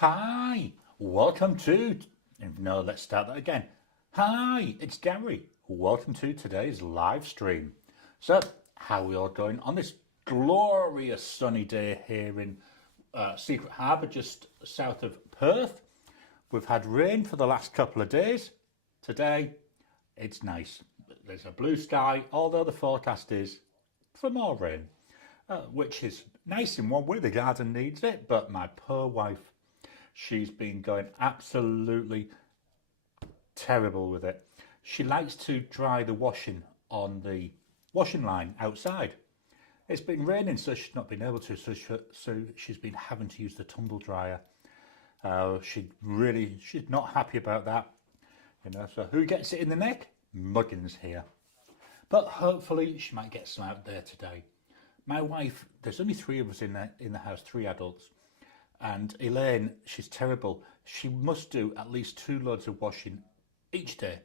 Hi, welcome to. No, let's start that again. Hi, it's Gary. Welcome to today's live stream. So, how are we all going on this glorious sunny day here in Secret Harbour, just south of Perth? We've had rain for the last couple of days. Today, it's nice. There's a blue sky, although the forecast is for more rain, which is nice in one way. The garden needs it, but my poor wife, she's been going absolutely terrible with it. She likes to dry the washing on the washing line outside. It's been raining, so she's not been able to, so she's been having to use the tumble dryer. She's not happy about that. So who gets it in the neck? Muggins here. But hopefully she might get some out there today. My wife, there's only three of us in the house, three adults. And Elaine, she's terrible. She must do at least 2 loads of washing each day.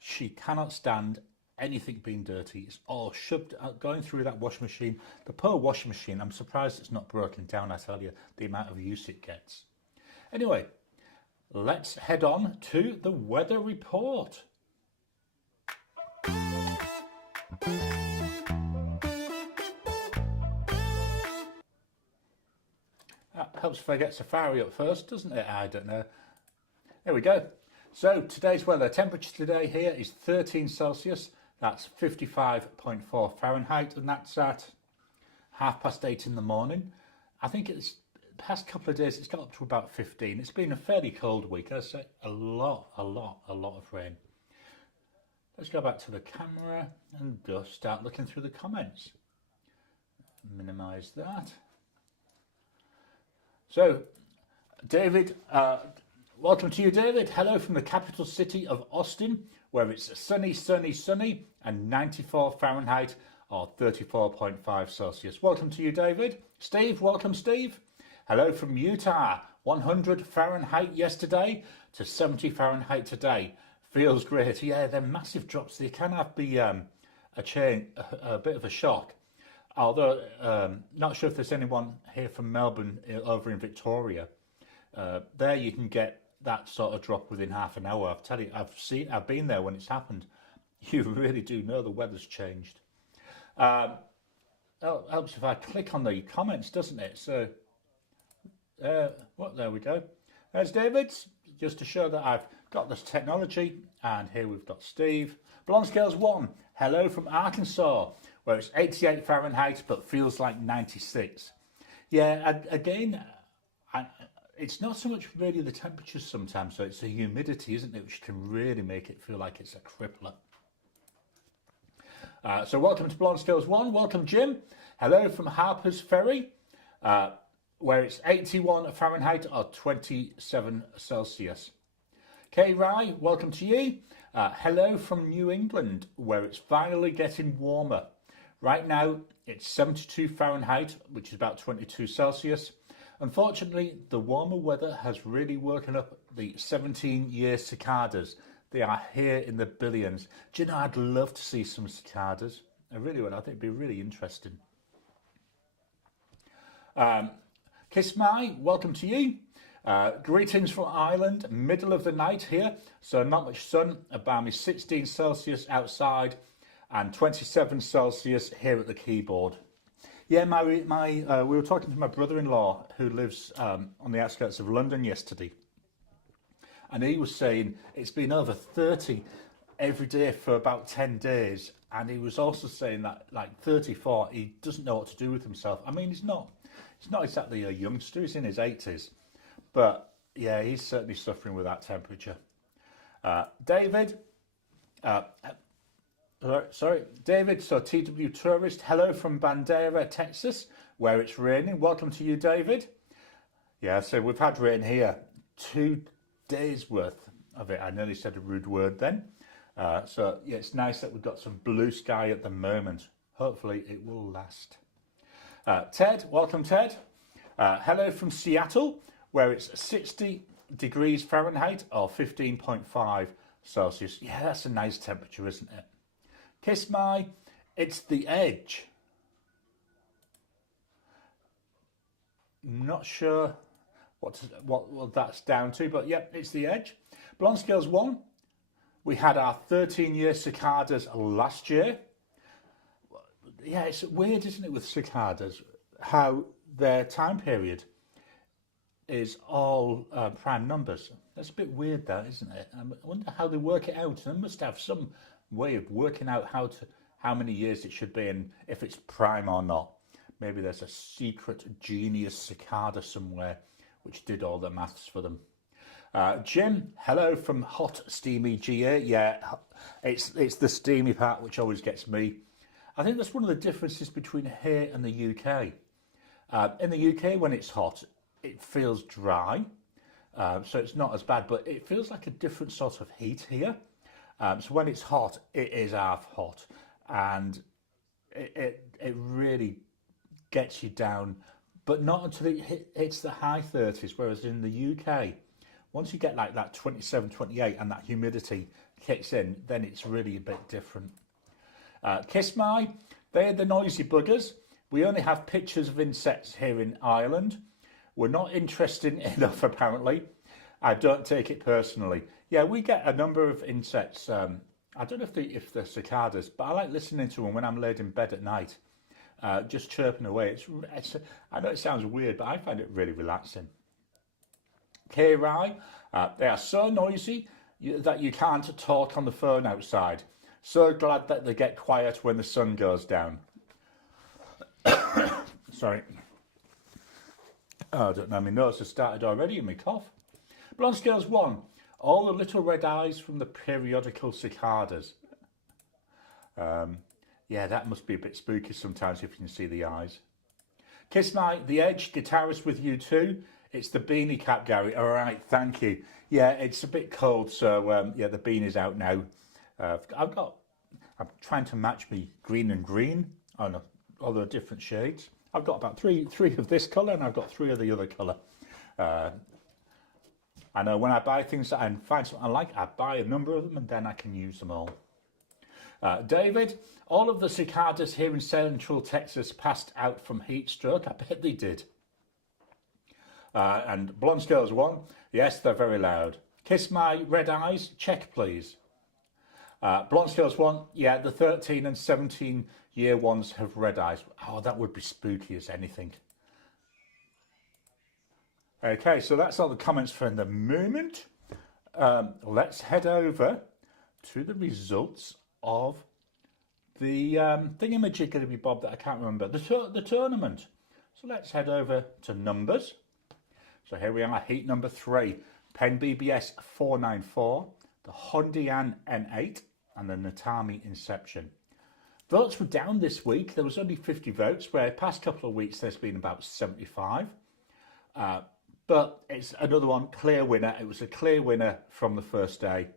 She cannot stand anything being dirty. It's all shoved out, going through that washing machine. The poor washing machine, I'm surprised it's not broken down, I tell you, the amount of use it gets. Anyway, let's head on to the weather report. That helps if I get Safari up first, doesn't it? I don't know. There we go. So today's weather, temperature today here is 13 Celsius. That's 55.4 Fahrenheit, and that's at 8:30 in the morning. I think it's past couple of days, it's got up to about 15. It's been a fairly cold week. I'd say a lot of rain. Let's go back to the camera and go start looking through the comments. Minimize that. So, David, welcome to you, David. Hello from the capital city of Austin, where it's sunny, and 94 Fahrenheit or 34.5 Celsius. Welcome to you, David. Steve, welcome, Steve. Hello from Utah, 100 Fahrenheit yesterday to 70 Fahrenheit today. Feels great. Yeah, they're massive drops. They can have be a bit of a shock. Although, not sure if there's anyone here from Melbourne over in Victoria. There you can get that sort of drop within half an hour. I've tell you, I've been there when it's happened. You really do know the weather's changed. It helps if I click on the comments, doesn't it? So, there we go. There's David's, just to show that I've got this technology. And here we've got Steve. Blonde Scales 1, hello from Arkansas, where it's 88 Fahrenheit, but feels like 96. Yeah, again, it's not so much really the temperatures sometimes, so it's the humidity, isn't it, which can really make it feel like it's a crippler. So welcome to Blonde Scales 1, welcome Jim. Hello from Harper's Ferry, where it's 81 Fahrenheit or 27 Celsius. Kay Rye, welcome to you. Hello from New England, where it's finally getting warmer. Right now, it's 72 Fahrenheit, which is about 22 Celsius. Unfortunately, the warmer weather has really woken up the 17-year cicadas. They are here in the billions. Do you know, I'd love to see some cicadas. I really would. I think it'd be really interesting. Kiss My, welcome to you. Greetings from Ireland, middle of the night here. So not much sun, a balmy 16 Celsius outside and 27 Celsius here at the keyboard. Yeah, we were talking to my brother-in-law who lives on the outskirts of London yesterday. And he was saying it's been over 30 every day for about 10 days. And he was also saying that like 34, he doesn't know what to do with himself. I mean, he's not exactly a youngster, he's in his 80s. But yeah, he's certainly suffering with that temperature. David, David, so TW Tourist, hello from Bandera, Texas, where it's raining. Welcome to you, David. Yeah, so we've had rain here, 2 days worth of it. I nearly said a rude word then. So yeah, it's nice that we've got some blue sky at the moment. Hopefully it will last. Ted, welcome Ted. Hello from Seattle, where it's 60 degrees Fahrenheit or 15.5 Celsius. Yeah, that's a nice temperature, isn't it? Kiss My, it's the edge. Not sure what that's down to, but yep, it's the edge. Blonde Scales 1, we had our 13-year cicadas last year. Yeah, it's weird, isn't it, with cicadas, how their time period is all prime numbers. That's a bit weird, that, isn't it? I wonder how they work it out. They must have some way of working out how many years it should be and if it's prime or not. Maybe there's a secret genius cicada somewhere which did all the maths for them. Jim, hello from hot, steamy GA. Yeah, it's the steamy part which always gets me. I think that's one of the differences between here and the UK. In the UK, when it's hot, it feels dry, so it's not as bad, but it feels like a different sort of heat here. So when it's hot, it is half hot, and it really gets you down, but not until it hits the high 30s, whereas in the UK, once you get like that 27, 28 and that humidity kicks in, then it's really a bit different. Kiss My, they're the noisy buggers. We only have pictures of insects here in Ireland. We're not interested enough, apparently. I don't take it personally. Yeah, we get a number of insects. I don't know if they're cicadas, but I like listening to them when I'm laid in bed at night, just chirping away. I know it sounds weird, but I find it really relaxing. K-Rai, they are so noisy that you can't talk on the phone outside. So glad that they get quiet when the sun goes down. Sorry. Oh, I don't know, my nose has started already and my cough. Blonde Scales 1, all the little red eyes from the periodical cicadas. Yeah, that must be a bit spooky sometimes if you can see the eyes. Kiss My, the Edge, guitarist with you too. It's the beanie cap, Gary. All right, thank you. Yeah, it's a bit cold, so yeah, the beanie's out now. I'm trying to match me green and green on all the different shades. I've got about three of this colour and I've got 3 of the other colour. I know when I buy things and find something I like, I buy a number of them and then I can use them all. David, all of the cicadas here in central Texas passed out from heat stroke. I bet they did. And Blonde Scales 1, yes, they're very loud. Kiss My red eyes, check please. Blonde Scales 1, yeah, the 13 and 17-year ones have red eyes. Oh, that would be spooky as anything. Okay, so that's all the comments for the moment. Let's head over to the results of the thingamajiggy bob that I can't remember, the tournament. So let's head over to numbers. So here we are, heat number 3, Penn BBS 494, the Hondian N8, and the Natami Inception. Votes were down this week. There was only 50 votes, where past couple of weeks there's been about 75. But it's another one, clear winner. It was a clear winner from the first day.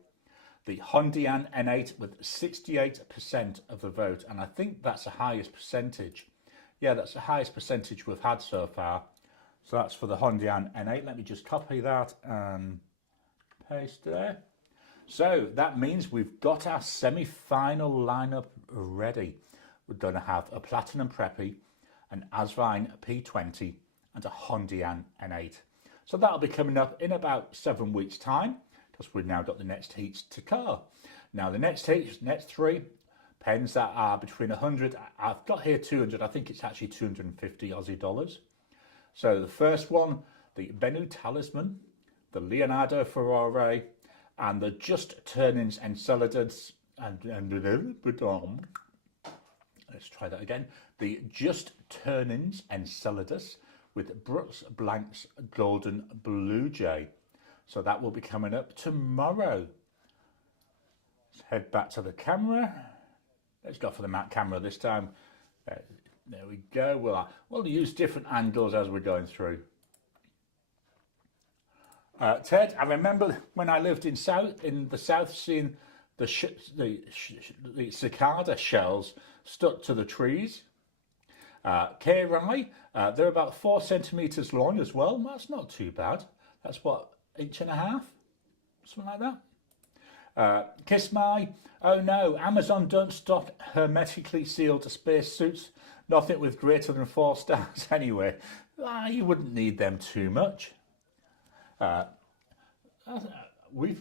The Hondian N8 with 68% of the vote, and I think that's the highest percentage. Yeah, that's the highest percentage we've had so far. So that's for the Hondian N8. Let me just copy that and paste there. So that means we've got our semi-final lineup ready. We're going to have a Platinum Preppy, an Asvine P20 and a Hondian N8. So that'll be coming up in about 7 weeks' time because we've now got the next heats to go. Now the next heats, next 3, pens that are between 100, I've got here 200, I think it's actually 250 Aussie dollars. So the first one, the Bennu Talisman, the Leonardo Ferrari, and the Just Turnings Enceladus, let's try that again, the Just Turnings Enceladus with Brooks Blank's Golden Blue Jay. So that will be coming up tomorrow. Let's head back to the camera. Let's go for the matte camera this time. There we go. We'll use different angles as we're going through. Ted, I remember when I lived in the south, seeing the cicada shells stuck to the trees. K-Rai, they're about 4 centimetres long as well. That's not too bad. That's what, 1.5 inches? Something like that. Kiss My, oh no, Amazon don't stock hermetically sealed space suits. Nothing with greater than 4 stars anyway. You wouldn't need them too much. We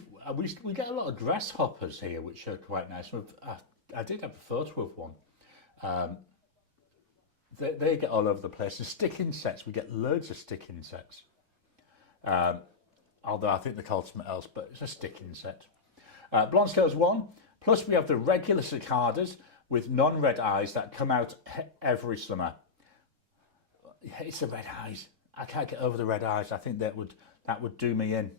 get a lot of grasshoppers here, which are quite nice. I did have a photo of one. They get all over the place. And stick insects, we get loads of stick insects. Although I think they're called something else, but it's a stick insect. Blonde scales 1. Plus we have the regular cicadas with non-red eyes that come out every summer. It's the red eyes. I can't get over the red eyes. I think that would do me in.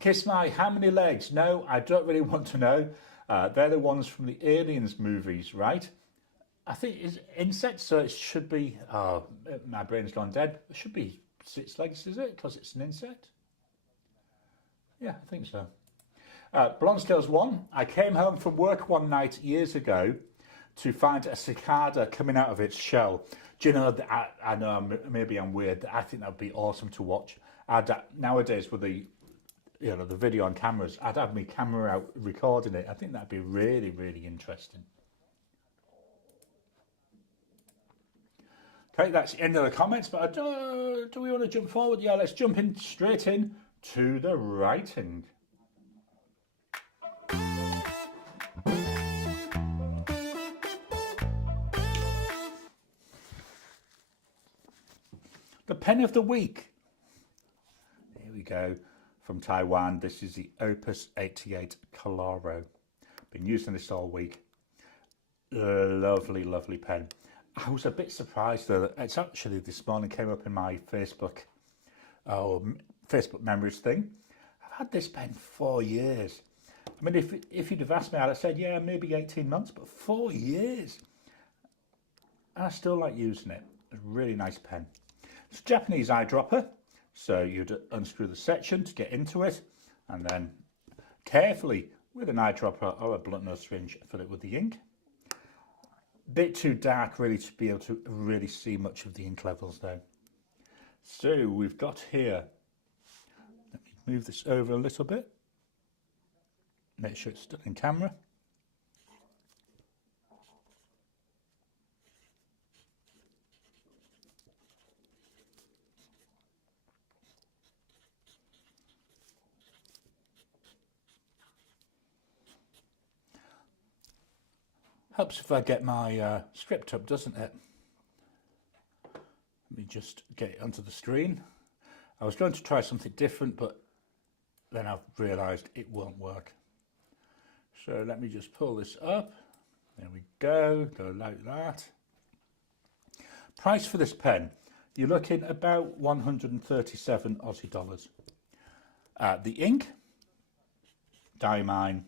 Kiss my, how many legs? No, I don't really want to know. They're the ones from the Aliens movies, right? I think it's insects, so it should be, my brain's gone dead. It should be 6 legs, is it? Because it's an insect? Yeah, I think so. Blonde Scales 1. I came home from work one night years ago to find a cicada coming out of its shell. Do you know, I know maybe I'm weird, I think that would be awesome to watch. Nowadays with the video on cameras, I'd have my camera out recording it. I think that'd be really, really interesting. Okay, that's the end of the comments, but do we want to jump forward? Yeah, let's jump in straight in to the writing. The pen of the week. Here we go. From Taiwan, this is the Opus 88 Coloro. Been using this all week. Lovely, lovely pen. I was a bit surprised though that it's actually this morning came up in my Facebook memories thing. I've had this pen 4 years. I mean, if you'd have asked me, I'd have said, yeah, maybe 18 months, but 4 years. And I still like using it. It's a really nice pen. It's a Japanese eyedropper. So you'd unscrew the section to get into it, and then carefully with an eyedropper or a blunt nose syringe fill it with the ink. Bit too dark really to be able to really see much of the ink levels though. So we've got here, let me move this over a little bit, make sure it's still in camera. Helps if I get my script up, doesn't it? Let me just get it onto the screen. I was going to try something different, but then I've realised it won't work. So let me just pull this up. There we go like that. Price for this pen, you're looking about 137 Aussie dollars. The ink, Diamine.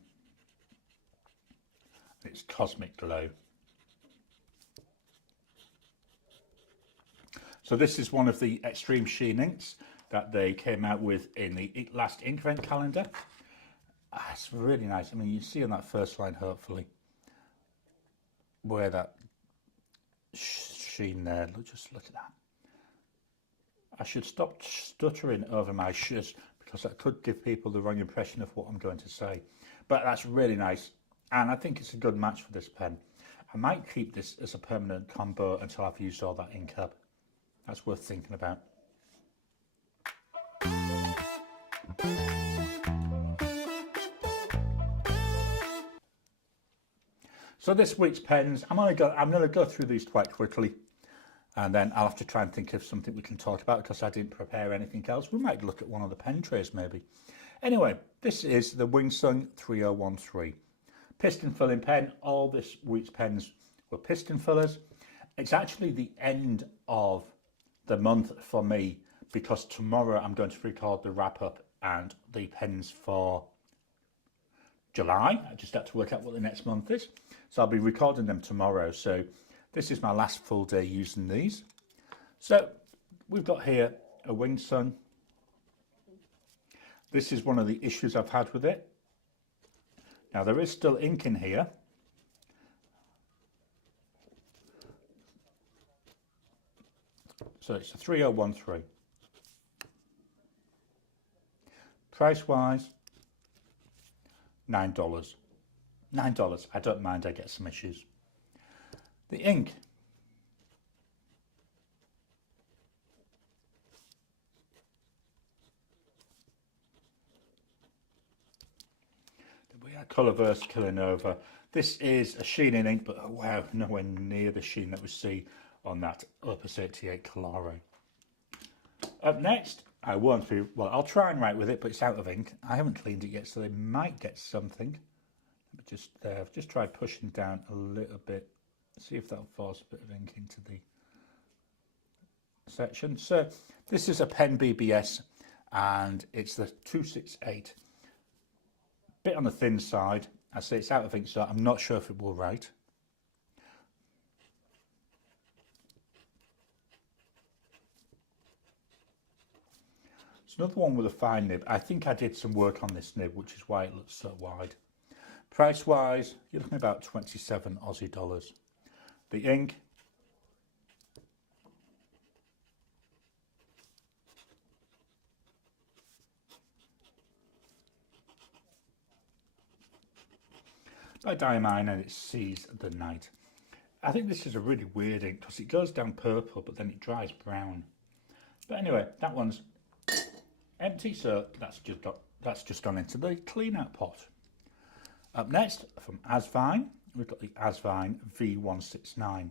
It's Cosmic Glow. So this is one of the extreme sheen inks that they came out with in the last ink event calendar. It's really nice. I mean, you see on that first line, hopefully, where that sheen there. Just look at that. I should stop stuttering over my shiz because that could give people the wrong impression of what I'm going to say. But that's really nice. And I think it's a good match for this pen. I might keep this as a permanent combo until I've used all that ink up. That's worth thinking about. So this week's pens, I'm going to go through these quite quickly, and then I'll have to try and think of something we can talk about because I didn't prepare anything else. We might look at one of the pen trays maybe. Anyway, this is the Wingsung 3013. Piston filling pen. All this week's pens were piston fillers. It's actually the end of the month for me because tomorrow I'm going to record the wrap up and the pens for July. I just had to work out what the next month is. So I'll be recording them tomorrow. So this is my last full day using these. So we've got here a Wingsung. This is one of the issues I've had with it. Now there is still ink in here. So it's a 3013. Price wise, $9. $9. I don't mind, I get some issues. The ink. Colourverse Killing Over. This is a sheen in ink, but oh, wow, nowhere near the sheen that we see on that Opus 88 Calare. Up next, I won't be, well, I'll try and write with it, but it's out of ink. I haven't cleaned it yet, so they might get something. But just there, I've just tried pushing down a little bit, see if that'll force a bit of ink into the section. So this is a pen BBS, and it's the 268. Bit on the thin side. I say it's out of ink, so I'm not sure if it will write. It's another one with a fine nib. I think I did some work on this nib, which is why it looks so wide. Price wise, you're looking about 27 Aussie dollars. The ink, by Diamine, and it sees the night. I think this is a really weird ink because it goes down purple, but then it dries brown. But anyway, that one's empty, so that's just gone into the clean out pot. Up next, from Asvine, we've got the Asvine V169.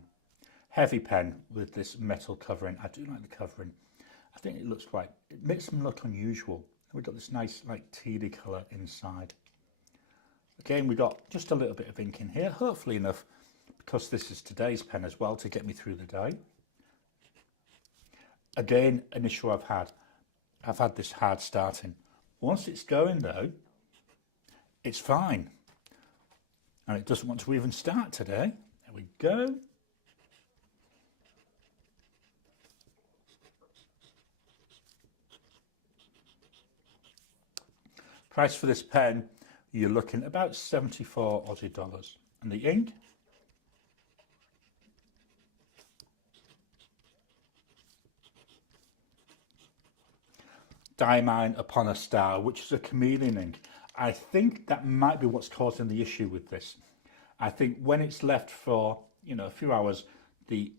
Heavy pen with this metal covering. I do like the covering. I think it looks quite, it makes them look unusual. We've got this nice like tealy colour inside. Again, we've got just a little bit of ink in here, hopefully enough, because this is today's pen as well, to get me through the day. Again, an issue I've had this hard starting. Once it's going though, it's fine. And it doesn't want to even start today. There we go. Price for this pen, you're looking at about 74 Aussie dollars. And the ink, Diamine Upon a Star, which is a chameleon ink. I think that might be what's causing the issue with this. I think when it's left for, you know, a few hours, the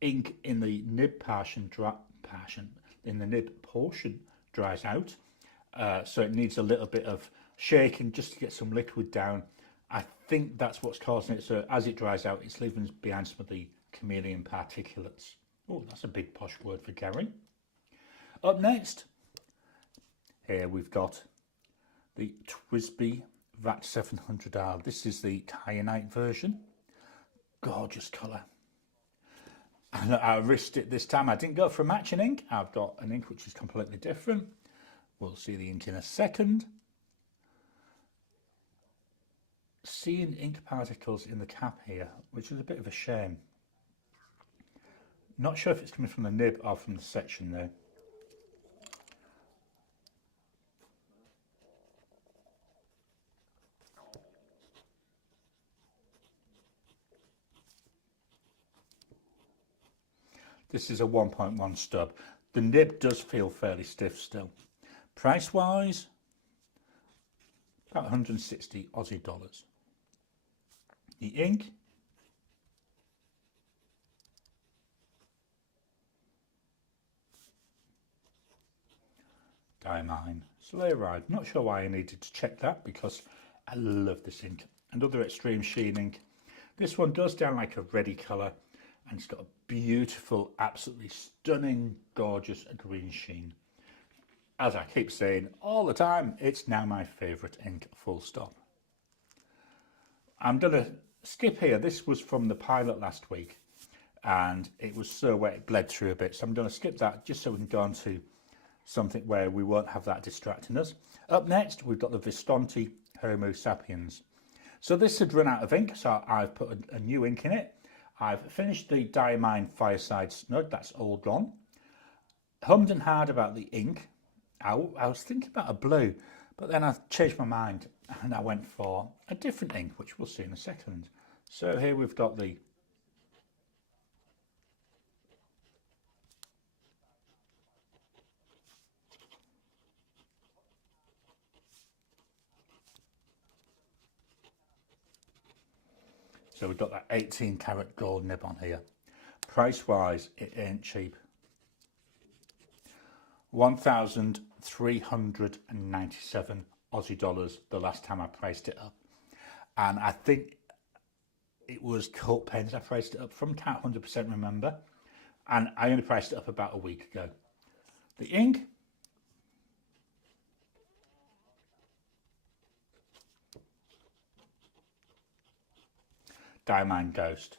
ink in the nib portion dries out. So it needs a little bit of shaking just to get some liquid down. I think that's what's causing it. So as it dries out, it's leaving behind some of the chameleon particulates. Oh, that's a big posh word for Garry. Up next, here we've got the TWSBI VAT 700R. This is the kyanite version. Gorgeous colour. And I risked it this time. I didn't go for a matching ink. I've got an ink which is completely different. We'll see the ink in a second. Seeing ink particles in the cap here, which is a bit of a shame. Not sure if it's coming from the nib or from the section there. This is a 1.1 stub. The nib does feel fairly stiff still. Price wise, about 160 Aussie dollars. The ink, Diamine Sleigh Ride. Not sure why I needed to check that because I love this ink. Another extreme sheen ink. This one goes down like a reddy colour and it's got a beautiful, absolutely stunning, gorgeous green sheen. As I keep saying all the time, it's now my favourite ink, full stop. I'm going to skip here. This was from the pilot last week and it was so wet it bled through a bit. So I'm going to skip that just so we can go on to something where we won't have that distracting us. Up next, we've got the Visconti Homo Sapiens. So this had run out of ink, so I've put a new ink in it. I've finished the Diamine Fireside Snud, that's all gone. Hummed and hard about the ink. I was thinking about a blue, but then I changed my mind and I went for a different ink, which we'll see in a second. So here we've got the So we've got that 18 karat gold nib on here. Price wise, it ain't cheap. 1,397 Aussie dollars the last time I priced it up. and I think it was Cult Pens I priced it up from, can't 100% remember, and I only priced it up about a week ago. The ink, Diamond Ghost.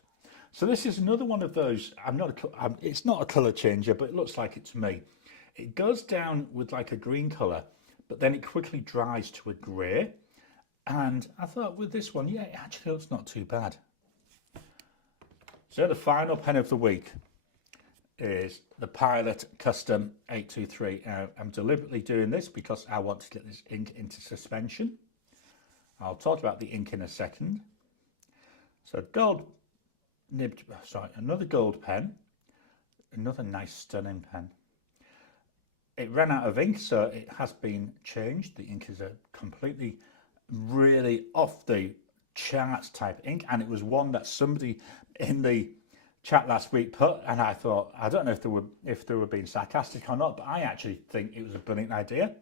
So this is another one of those, it's not a colour changer, but it looks like it to me. It goes down with like a green colour, but then it quickly dries to a grey. And I thought with this one, yeah, it actually looks not too bad. So the final pen of the week is the Pilot Custom 823. I'm deliberately doing this because I want to get this ink into suspension. I'll talk about the ink in a second. So gold nibbed, sorry, another gold pen, another nice stunning pen. It ran out of ink, so it has been changed. The ink is a completely, really off the charts type ink, and it was one that somebody in the chat last week put, and I thought, I don't know if they were being sarcastic or not, but I actually think it was a brilliant idea.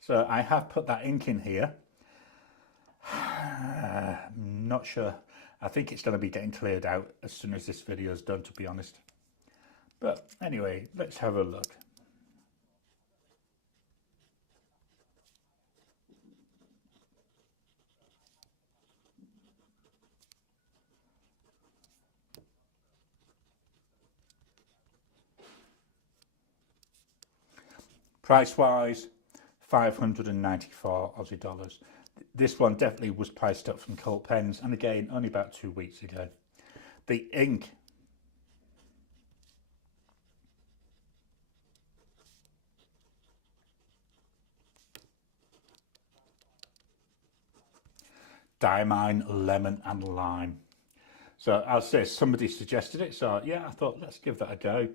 So I have put that ink in here. I'm not sure. I think it's going to be getting cleared out as soon as this video is done, to be honest. But anyway, let's have a look. Price wise, 594 Aussie dollars. This one definitely was priced up from Cult Pens, and again, only about 2 weeks ago. The ink, Diamine Lemon and Lime. So I'll say somebody suggested it, so yeah, I thought let's give that a go.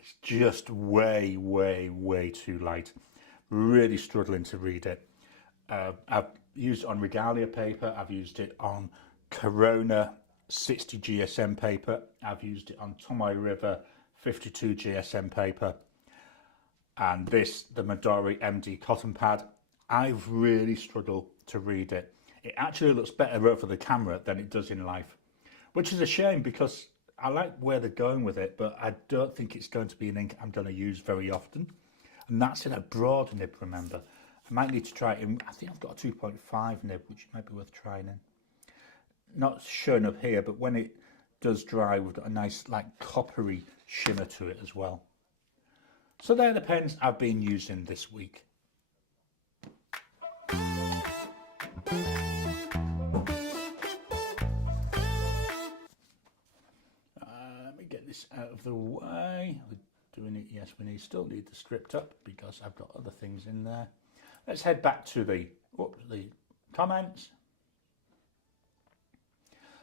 It's just way, way, way too light. Really struggling to read it. I've used it on Regalia paper, I've used it on Corona 60 GSM paper, I've used it on Tomoe River 52 GSM paper, and this, the Midori MD cotton pad. I've really struggled to read it. It actually looks better over the camera than it does in life, which is a shame because I like where they're going with it, but I don't think it's going to be an ink I'm going to use very often. And that's in a broad nib, remember. I might need to try it in, I think I've got a 2.5 nib, which might be worth trying in. Not shown up here, but when it does dry, we've got a nice like coppery shimmer to it as well. So they're the pens I've been using this week. Let me get this out of the way. We're doing it, yes, still need the script up because I've got other things in there. Let's head back to the comments.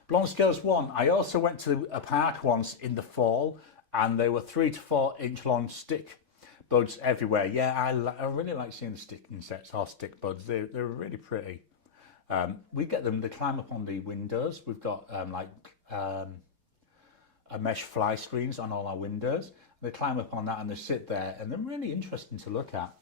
Blonde Scales 1. I also went to a park once in the fall and there were 3 to 4 inch long stick buds everywhere. Yeah, I really like seeing the stick insects or stick buds. They're really pretty. We get them, they climb up on the windows. We've got a mesh fly screens on all our windows. They climb up on that and they sit there and they're really interesting to look at.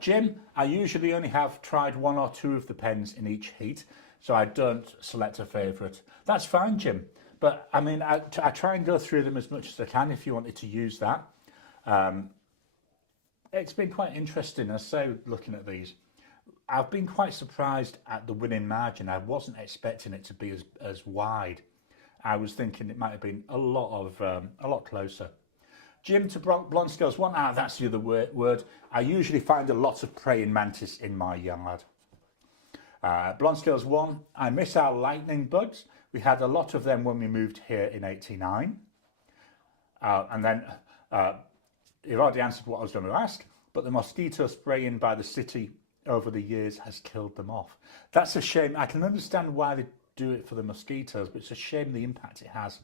Jim, I usually only have tried 1 or 2 of the pens in each heat, so I don't select a favourite. That's fine, Jim. But I mean, I try and go through them as much as I can if you wanted to use that. It's been quite interesting, I say, looking at these. I've been quite surprised at the winning margin. I wasn't expecting it to be as wide. I was thinking it might have been a lot closer. Jim to Blonde Scales 1. That's the other word. I usually find a lot of praying mantis in my yard. Blonde Scales 1. I miss our lightning bugs. We had a lot of them when we moved here in '89. And then you've already answered what I was going to ask, but the mosquito spraying by the city over the years has killed them off. That's a shame. I can understand why they do it for the mosquitoes, but it's a shame the impact it has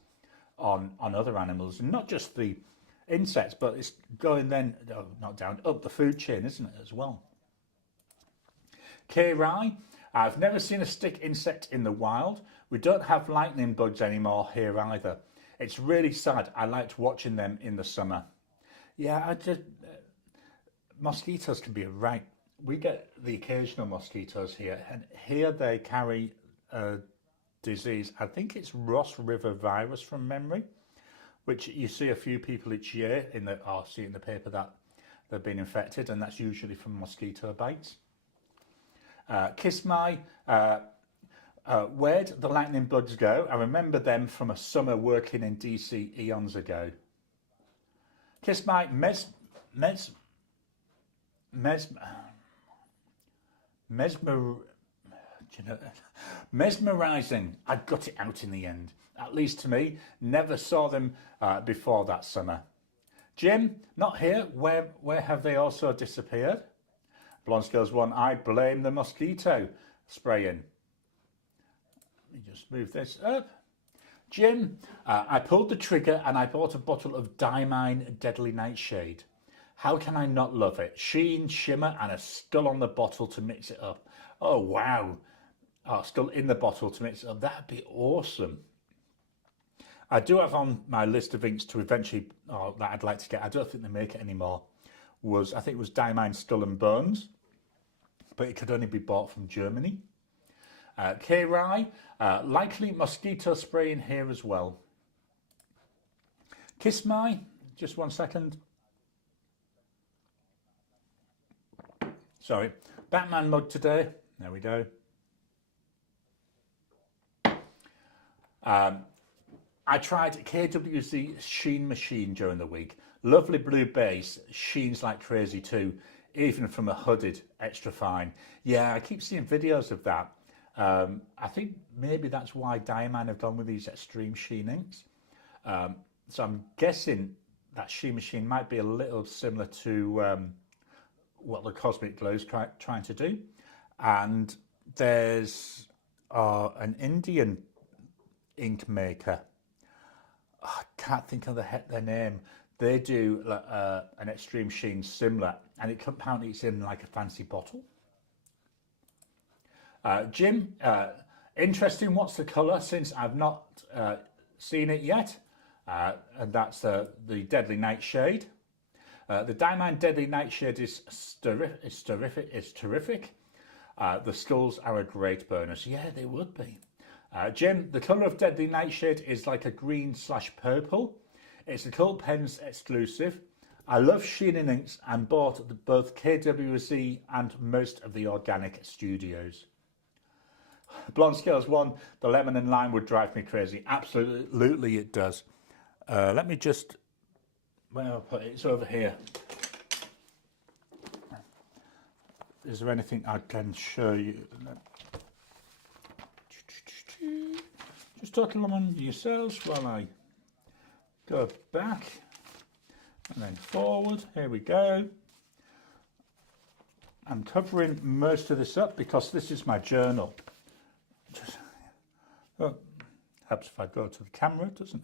on other animals, and not just the insects, but it's going then, not down, up the food chain, isn't it, as well? K-Rye, I've never seen a stick insect in the wild. We don't have lightning bugs anymore here either. It's really sad. I liked watching them in the summer. Yeah, mosquitoes can be a right we get the occasional mosquitoes here, and here they carry a disease. I think it's Ross River virus from memory, which you see a few people each year or see in the paper that they've been infected, and that's usually from mosquito bites. Kiss My, where'd the lightning bugs go? I remember them from a summer working in DC eons ago. Kiss My, mesmerizing. I got it out in the end. At least to me. Never saw them before that summer. Jim, not here. Where have they also disappeared? Blonde Scales 1, I blame the mosquito spraying. Let me just move this up. Jim, I pulled the trigger and I bought a bottle of Dimine Deadly Nightshade. How can I not love it? Sheen, shimmer, and a skull on the bottle to mix it up. Oh, wow. Oh, skull in the bottle to mix it up. That'd be awesome. I do have on my list of inks to eventually, that I'd like to get. I don't think they make it anymore. I think it was Dimine Skull and Bones, but it could only be bought from Germany. K-Rye, likely mosquito spray in here as well. Kiss My, just 1 second. Sorry, Batman mug today. There we go. I tried KWZ Sheen Machine during the week. Lovely blue base, sheens like crazy too, even from a hooded extra fine. Yeah, I keep seeing videos of that. I think maybe that's why Diamond have gone with these extreme sheen inks. So I'm guessing that Sheen Machine might be a little similar to what the Cosmic Glow's trying to do. And there's an Indian ink maker. I can't think of their name. They do an extreme sheen similar, and apparently it's in like a fancy bottle. Jim, interesting. What's the colour? Since I've not seen it yet, and that's the Deadly Nightshade. The Diamond Deadly Nightshade is terrific. The skulls are a great bonus. Yeah, they would be. Jim, the colour of Deadly Nightshade is like a green/purple. It's a Cult Pens exclusive. I love sheening inks and bought both KWZ and most of the organic studios. Blonde Scales 1, the lemon and lime would drive me crazy. Absolutely it does. Let me just, where I'll put it, it's over here. Is there anything I can show you? Just talk along yourselves while I go back and then forward. Here we go. I'm covering most of this up because this is my journal. Helps if I go to the camera, doesn't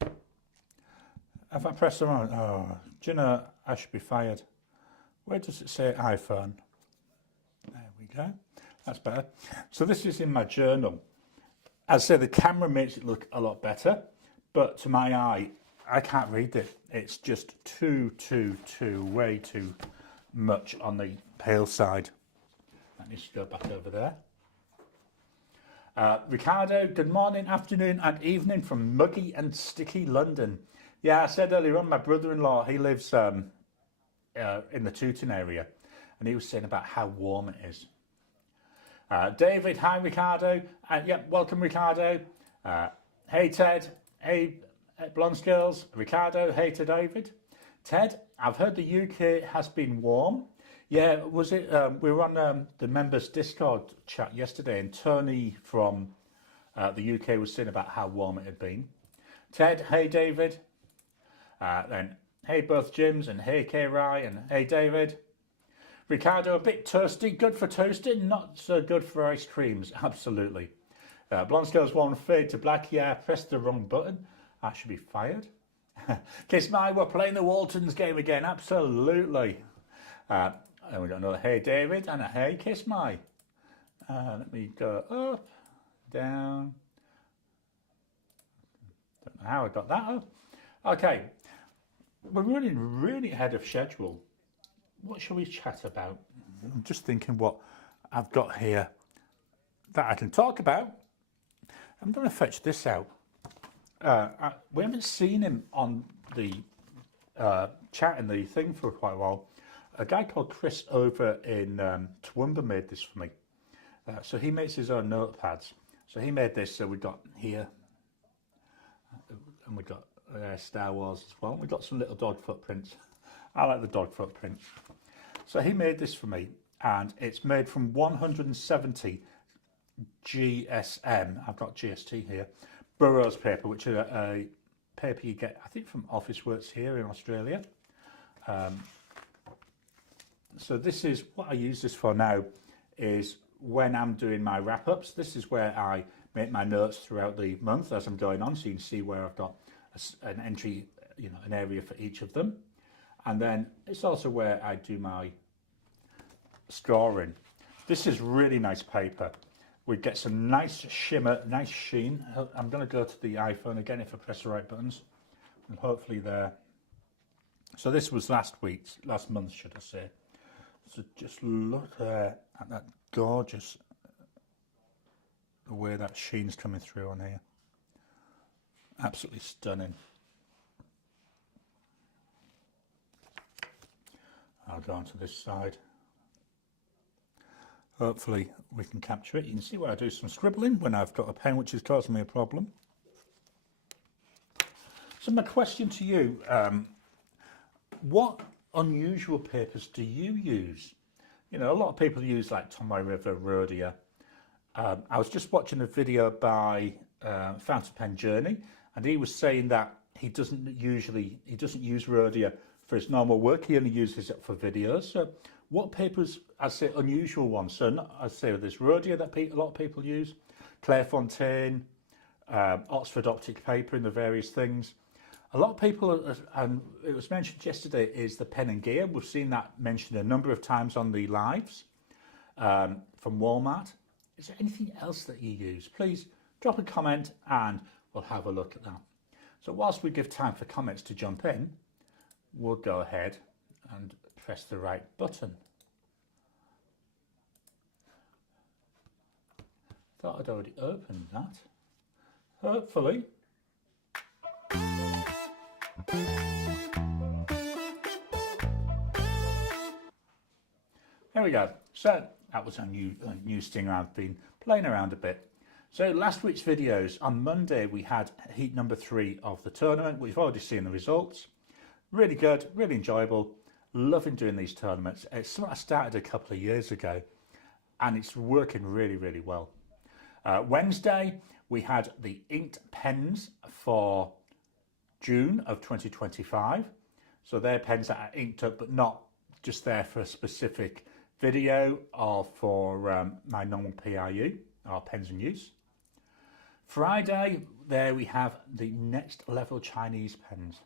it? If I press the wrong, do you know, I should be fired. Where does it say iPhone? There we go. That's better. So this is in my journal. As I say, the camera makes it look a lot better, but to my eye, I can't read it. It's just way too much on the pale side. That needs to go back over there. Ricardo, good morning, afternoon and evening from muggy and sticky London. Yeah, I said earlier on, my brother-in-law, he lives in the Tooting area, and he was saying about how warm it is. David, hi Ricardo. Yep, welcome Ricardo. Hey Ted, hey Blonde Skills. Ricardo, hey to David. Ted, I've heard the UK has been warm. Yeah, was it? We were on the members Discord chat yesterday, and Tony from the UK was saying about how warm it had been. Ted, hey David. Then hey both Jims, and hey K-Rye, and hey David. Ricardo, a bit toasty, good for toasting, not so good for ice creams. Absolutely. Blonde Scales 1, fade to black. Yeah, I pressed the wrong button. I should be fired. Kiss My, we're playing the Waltons game again. Absolutely. And we got another hey David and a hey Kiss My. Let me go up, down. Don't know how I got that up. Okay. we're running really ahead of schedule. What shall we chat about? I'm just thinking what I've got here that I can talk about. I'm going to fetch this out. We haven't seen him on the chat in the thing for quite a while. A guy called Chris over in Toowoomba made this for me. So he makes his own notepads. So he made this. So we got here, and we got Star Wars as well. We got some little dog footprints. I like the dog footprints. So he made this for me, and it's made from 170 GSM. I've got GST here. Burroughs paper, which is a paper you get, I think, from Officeworks here in Australia. So this is what I use this for now, is when I'm doing my wrap-ups. This is where I make my notes throughout the month as I'm going on, so you can see where I've got an entry, an area for each of them. And then it's also where I do my scoring. This is really nice paper. We get some nice shimmer, nice sheen. I'm going to go to the iPhone again if I press the right buttons, and hopefully there. So this was last month, should I say. So just look at that gorgeous, the way that sheen's coming through on here. Absolutely stunning. I'll go on to this side. Hopefully we can capture it. You can see where I do some scribbling when I've got a pen which is causing me a problem. So my question to you, what unusual papers do you use? A lot of people use like Tomoe River, Rhodia. I was just watching a video by Fountain Pen Journey, and he was saying that he doesn't use Rhodia for his normal work. He only uses it for videos. So what papers, I'd say unusual ones. So I'd say there's Rhodia that a lot of people use, Clairefontaine, Oxford optic paper in the various things. A lot of people, and it was mentioned yesterday, is the pen and gear. We've seen that mentioned a number of times on the lives from Walmart. Is there anything else that you use? Please drop a comment and we'll have a look at that. So whilst we give time for comments to jump in, we'll go ahead and press the right button. Thought I'd already opened that. Hopefully. There we go. So that was a new stinger. I've been playing around a bit. So last week's videos, on Monday we had heat number 3 of the tournament. We've already seen the results. Really good, really enjoyable. Loving doing these tournaments. It's something I started a couple of years ago and it's working really, really well. Wednesday we had the inked pens for June of 2025. So they're pens that are inked up but not just there for a specific video or for my normal PRU or pens in use. Friday, there we have the next level Chinese pens.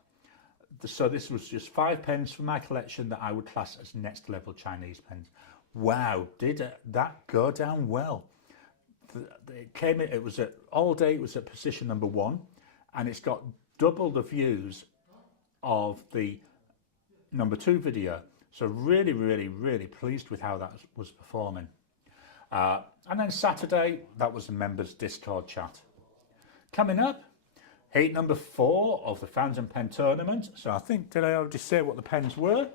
So this was just 5 pens from my collection that I would class as next level Chinese pens. Wow, did that go down well? It came in, it was all day, it was at position number 1, and it's got double the views of the number 2 video. So really, really, really pleased with how that was performing. And then Saturday, that was the members Discord chat. Coming up, heat number 4 of the Fountain Pen Tournament. So I think, did I already say what the pens were?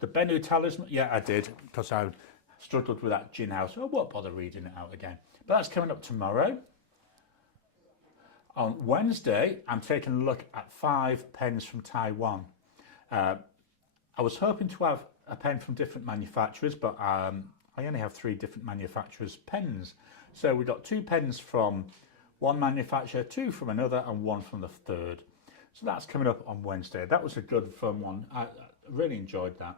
The Bennu Talisman, yeah, I did, because I struggled with that gin house. I won't bother reading it out again. But that's coming up tomorrow. On Wednesday, I'm taking a look at 5 pens from Taiwan. I was hoping to have a pen from different manufacturers, but I only have 3 different manufacturers' pens. So we got 2 pens from one manufacturer, 2 from another, and 1 from the third. So that's coming up on Wednesday. That was a good, fun one. I really enjoyed that.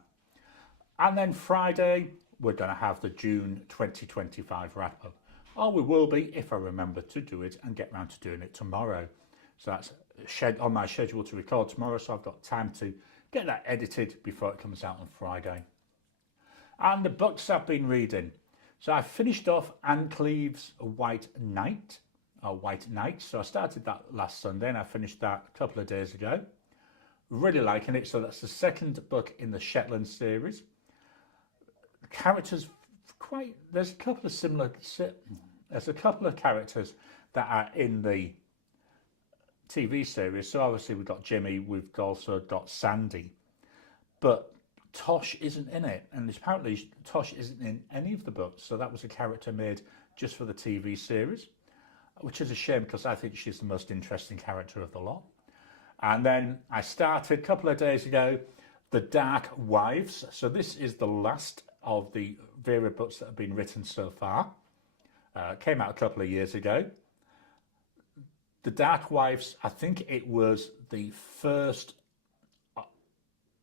And then Friday, we're going to have the June 2025 wrap-up. Or we will be if I remember to do it and get round to doing it tomorrow. So that's on my schedule to record tomorrow, so I've got time to get that edited before it comes out on Friday. And the books I've been reading. So I finished off Anne Cleeve's White Knight. So I started that last Sunday and I finished that a couple of days ago. Really liking it. So that's the second book in the Shetland series. The characters quite. There's a couple of similar. There's a couple of characters that are in the TV series. So obviously we've got Jimmy. We've also got Sandy, but Tosh isn't in it, and apparently Tosh isn't in any of the books. So that was a character made just for the TV series, which is a shame because I think she's the most interesting character of the lot. And then I started a couple of days ago, The Dark Wives. So this is the last of the Vera books that have been written so far. Came out a couple of years ago. The Dark Wives, I think it was the first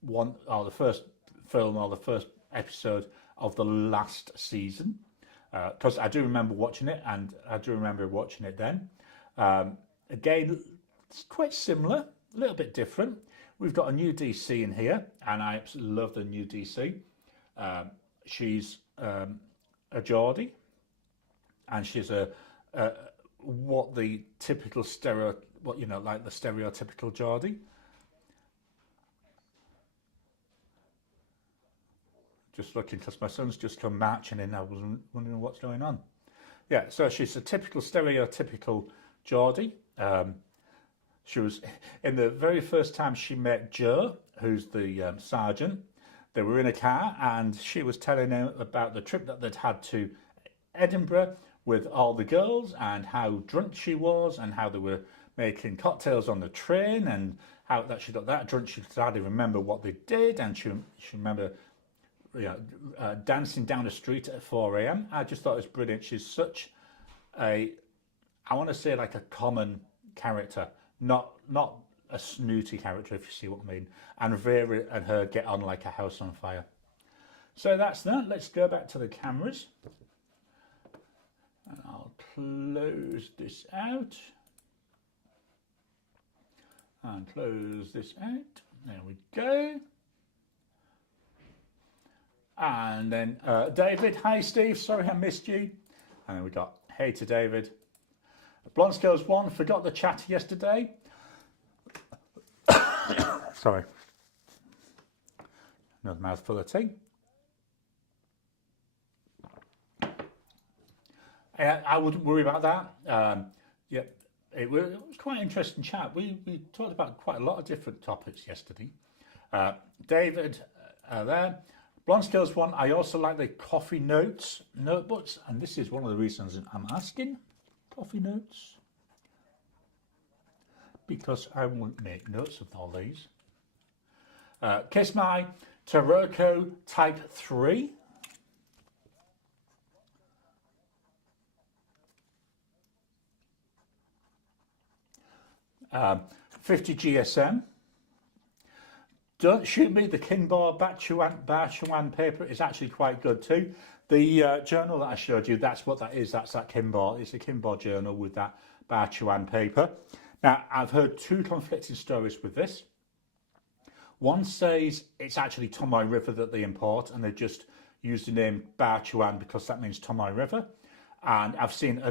one, or the first film, or the first episode of the last season. Because I do remember watching it, and I do remember watching it then. Again, it's quite similar, a little bit different. We've got a new DC in here, and I absolutely love the new DC. She's a Geordie, and she's what the typical like the stereotypical Geordie. Just looking because my son's just come marching in. I was wondering what's going on. Yeah, so she's a typical stereotypical Geordie. She was in the very first time she met Joe, who's the sergeant. They were in a car, and she was telling him about the trip that they'd had to Edinburgh with all the girls, and how drunk she was, and how they were making cocktails on the train, and how that she got that drunk she could hardly remember what they did, and she remember dancing down the street at 4 a.m. I just thought it was brilliant. She's such I want to say like a common character, not a snooty character, if you see what I mean. And Vera and her get on like a house on fire. So that's that. Let's go back to the cameras. And I'll close this out. And close this out. There we go. And then David, hi Steve, sorry I missed you. And then we got hey to David. Blonde Skills 1, forgot the chat yesterday. Sorry. Another mouthful of tea. I wouldn't worry about that. Yeah, it was quite an interesting chat. We talked about quite a lot of different topics yesterday. David there. Blonde Skills 1, I also like the coffee notes notebooks, and this is one of the reasons I'm asking coffee notes, because I won't make notes of all these. Kiss My Taroko Type 3. Um, 50 GSM. Don't Shoot Me, the Kinbor Bachuan paper is actually quite good too. The journal that I showed you, that's what that is. That's that Kinbor. It's a Kinbor journal with that Bachuan paper. Now, I've heard two conflicting stories with this. One says it's actually Tomoy River that they import, and they just use the name Bachuan because that means Tomoy River. And I've seen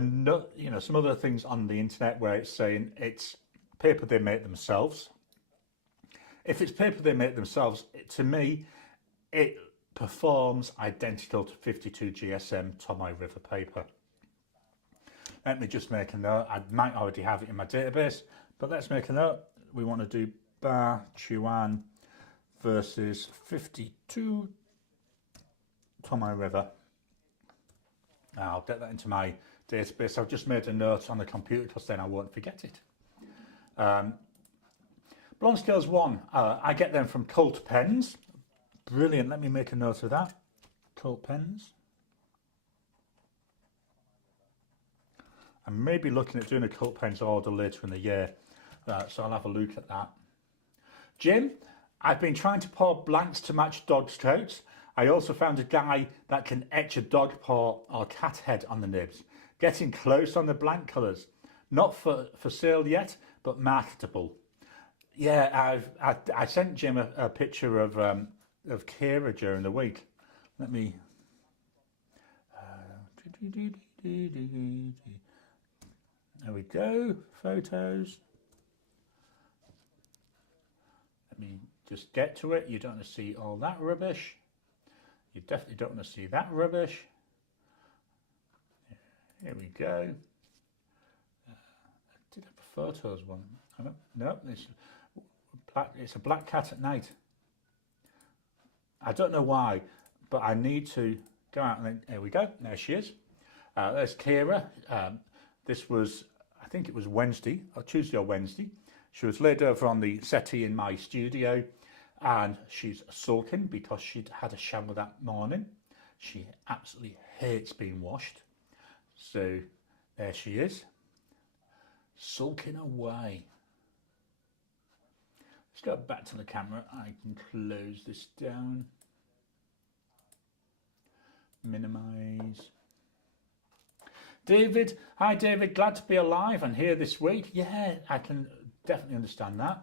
some other things on the internet where it's saying it's paper they make themselves. If it's paper they make themselves, to me, it performs identical to 52 GSM Tomoy River paper. Let me just make a note. I might already have it in my database, but let's make a note. We want to do Bachuan versus 52 Tomoy River. I'll get that into my database. I've just made a note on the computer because then I won't forget it. Blonde Scales 1, I get them from Cult Pens. Brilliant, let me make a note of that. Cult Pens. I may be looking at doing a Cult Pens order later in the year, so I'll have a look at that. Jim, I've been trying to pour blanks to match dog's coats. I also found a guy that can etch a dog paw or cat head on the nibs. Getting close on the blank colours. Not for sale yet, but marketable. Yeah, I sent Jim a picture of Kira during the week. Let me. There we go. Photos. Let me just get to it. You don't want to see all that rubbish. You definitely don't want to see that rubbish. Here we go. I did have a photos one. I don't, no, it's a black cat at night. I don't know why, but I need to go out and then, here we go. There she is. There's Kira. This was, I think it was Wednesday, or Tuesday or Wednesday. She was laid over on the settee in my studio, and she's sulking because she'd had a shower that morning. She absolutely hates being washed. So there she is, sulking away. Let's go back to the camera. I can close this down. Minimize. David, hi David, glad to be alive and here this week. Yeah, I can definitely understand that.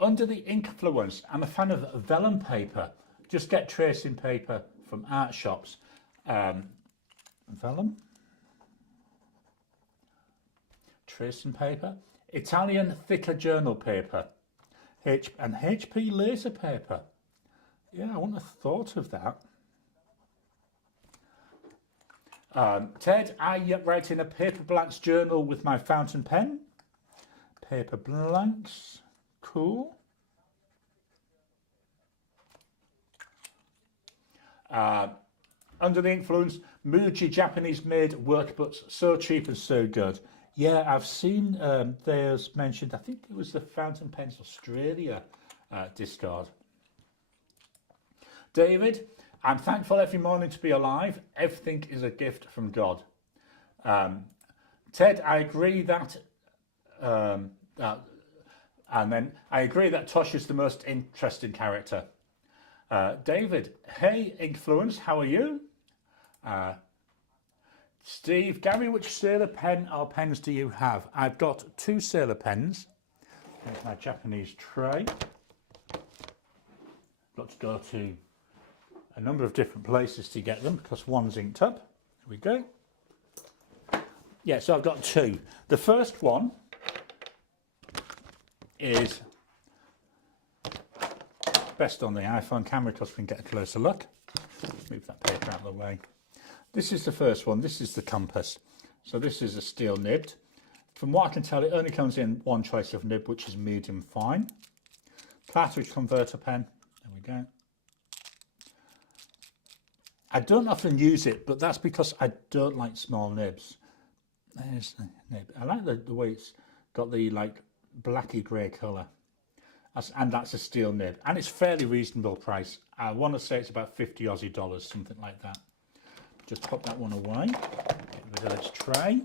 Under the influence, I'm a fan of vellum paper. Just get tracing paper from art shops. Vellum. Tracing paper. Italian thicker journal paper. And HP laser paper. Yeah, I wouldn't have thought of that. Ted, I write in a paper blanks journal with my fountain pen. Paper blanks. Cool. Under the influence, Muji Japanese made workbooks, so cheap and so good. Yeah, I've seen theirs mentioned. I think it was the Fountain Pens Australia discard. David, I'm thankful every morning to be alive. Everything is a gift from God. Ted, I agree that, and then I agree that Tosh is the most interesting character. David, hey Influence, how are you? Steve, Gary, which sailor pen or pens do you have? I've got 2 sailor pens. There's my Japanese tray. Got to go to a number of different places to get them because one's inked up. Here we go. Yeah, so I've got 2. The first one is best on the iPhone camera because we can get a closer look. Move that paper out of the way. This is the first one. This is the compass. So this is a steel nibbed. From what I can tell, it only comes in one choice of nib, which is medium fine. Cartridge converter pen. There we go. I don't often use it, but that's because I don't like small nibs. There's the nib. I like the way it's got the like blacky grey colour. And that's a steel nib. And it's fairly reasonable price. I want to say it's about 50 Aussie dollars, something like that. Just pop that one away. Get rid of its tray.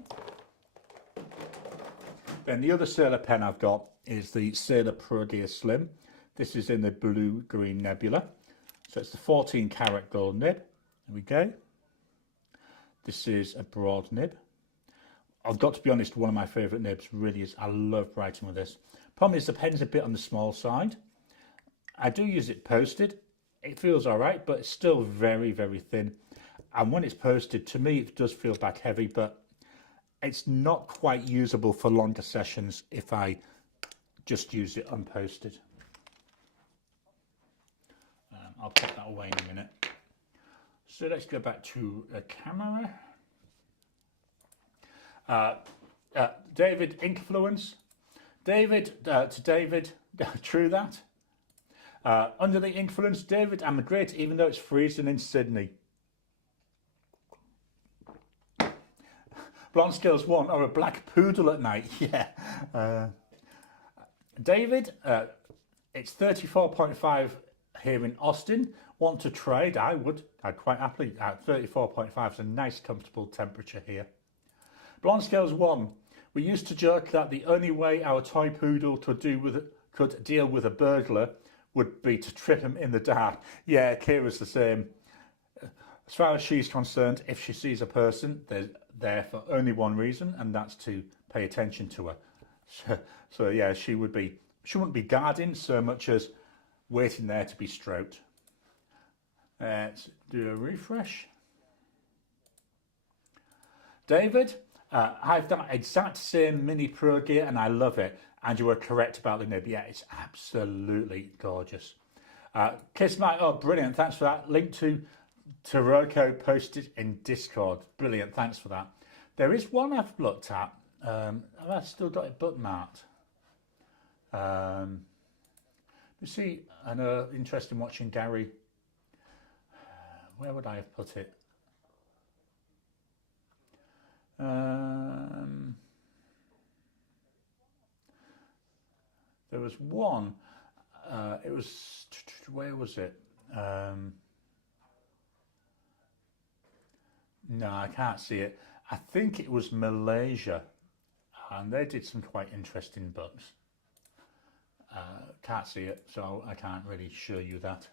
Then the other Sailor pen I've got is the Sailor Pro Gear Slim. This is in the blue-green nebula. So it's the 14 karat gold nib. There we go. This is a broad nib. I've got to be honest, one of my favourite nibs really is. I love writing with this. Problem is the pen's a bit on the small side. I do use it posted. It feels all right, but it's still very, very thin. And when it's posted, to me, it does feel back heavy, but it's not quite usable for longer sessions if I just use it unposted. I'll put that away in a minute. So let's go back to a camera. David Influence. David, to David, true that. Under the influence, David, I'm great even though it's freezing in Sydney. Blonde Scales 1 or a black poodle at night, yeah. David, it's 34.5 here in Austin. Want to trade? I'd quite happily. 34.5 is a nice comfortable temperature here. Blonde Scales 1, we used to joke that the only way our toy poodle could deal with a burglar would be to trip him in the dark. Yeah, Kira's the same. As far as she's concerned, if she sees a person, they're there for only one reason, and that's to pay attention to her. So yeah, she wouldn't be guarding so much as waiting there to be stroked. Let's do a refresh. David, I've done exact same mini pro gear and I love it. And you were correct about the nib. Yeah, it's absolutely gorgeous. Kiss Mike, oh, brilliant. Thanks for that. Link to Taroko posted in Discord. Brilliant. Thanks for that. There is one I've looked at. Have I still got it bookmarked? You see, I know, interesting watching Garry. Where would I have put it? There was one. It was, where was it? No, I can't see it. I think it was Malaysia, and they did some quite interesting books. Can't see it, so I can't really show you that.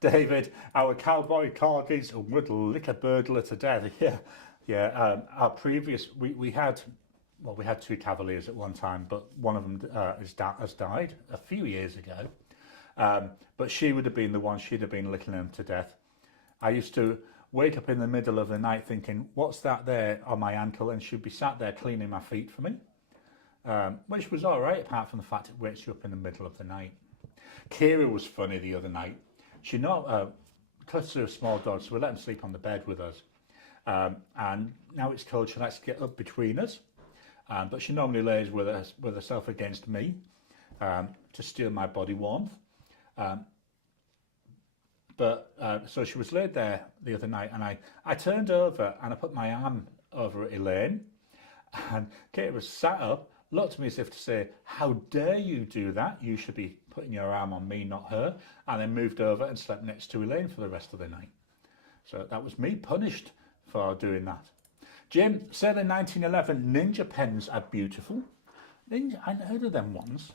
David, our cowboy corgis would lick a burglar to death. Yeah. Our previous, we had two cavaliers at one time, but one of them has died a few years ago. But she would have been the one, she'd have been licking them to death. I used to wake up in the middle of the night thinking, what's that there on my ankle? And she'd be sat there cleaning my feet for me, which was all right, apart from the fact it wakes you up in the middle of the night. Kira was funny the other night. She because they're a small dog, so we let them sleep on the bed with us. And now it's cold, she likes to get up between us. But she normally lays with herself against me to steal my body warmth. So she was laid there the other night, and I turned over and I put my arm over Elaine, and Kate was sat up, looked at me as if to say, how dare you do that? You should be putting your arm on me, not her. And then moved over and slept next to Elaine for the rest of the night. So that was me punished for doing that. Jim, Sailor 1911, Ninja pens are beautiful. Ninja, I heard of them ones.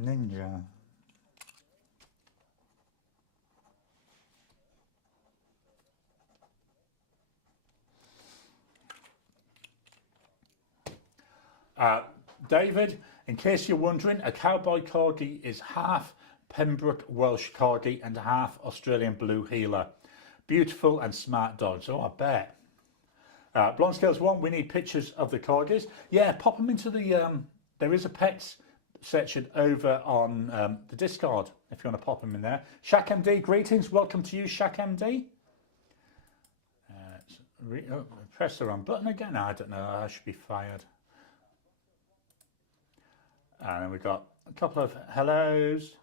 Ninja. David, in case you're wondering, a cowboy corgi is half Pembroke Welsh corgi and half Australian blue heeler. Beautiful and smart dogs. Oh, I bet. Blonde Scales 1, we need pictures of the corgis. Yeah, pop them into the, there is a pets section over on the Discord, if you want to pop them in there. Shaq MD, greetings. Welcome to you, Shaq MD. Press the wrong button again. I don't know, I should be fired. And then we've got a couple of hellos.